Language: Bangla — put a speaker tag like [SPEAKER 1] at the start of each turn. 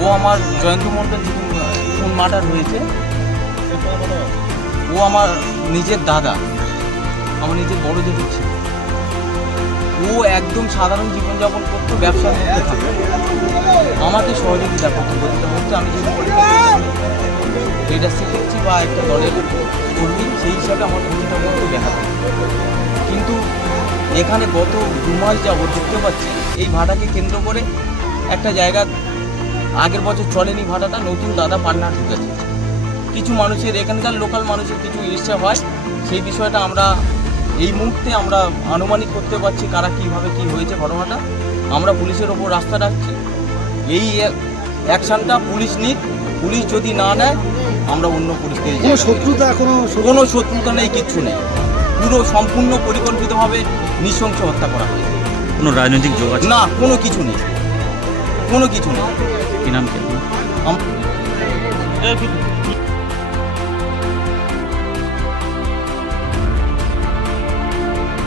[SPEAKER 1] ও আমার জয়ন্ত মণ্ডল কোন মার্ডার হয়েছে, ও আমার নিজের দাদা, আমার নিজের বড় জেঠু ছিল। ও একদম সাধারণ জীবনযাপন করতো ব্যবসার মধ্যে থাকতো আমাকে সহযোগিতা করতো, বলতে বলতে আমি যদি এটা শিখেছি বা একটা দলের কর্মী, সেই হিসাবে আমার প্রতিটা মতো দেখা কিন্তু এখানে গত দু মাস যাবত দেখতে পাচ্ছি, এই ভাড়াকে কেন্দ্র করে একটা জায়গা আগের বছর চলেনি ভাড়াটা নতুন দাদা পান্নার ঢুকেছে। কিছু মানুষের এখানকার লোকাল মানুষের কিছু ইচ্ছা হয় সেই বিষয়টা আমরা এই মুহূর্তে আমরা আনুমানিক করতে পারছি কারা কীভাবে কী হয়েছে ঘটনাটা। আমরা পুলিশের ওপর রাস্তা রাখছি। এই অ্যাকশানটা পুলিশ নিক পুলিশ যদি না নেয় আমরা অন্য পরিস্থিতি
[SPEAKER 2] কোনো শত্রুতা এখনও
[SPEAKER 1] কোনো শত্রুতা নেই কিচ্ছু নেই। পুরো সম্পূর্ণ পরিকল্পিতভাবে নৃশংস হত্যা করা হয়েছে।
[SPEAKER 3] কোনো রাজনৈতিক যোগ আছে
[SPEAKER 1] না কোনো কিছু নেই। কোনো কিছু নেই
[SPEAKER 3] কি নাম কি আপনার?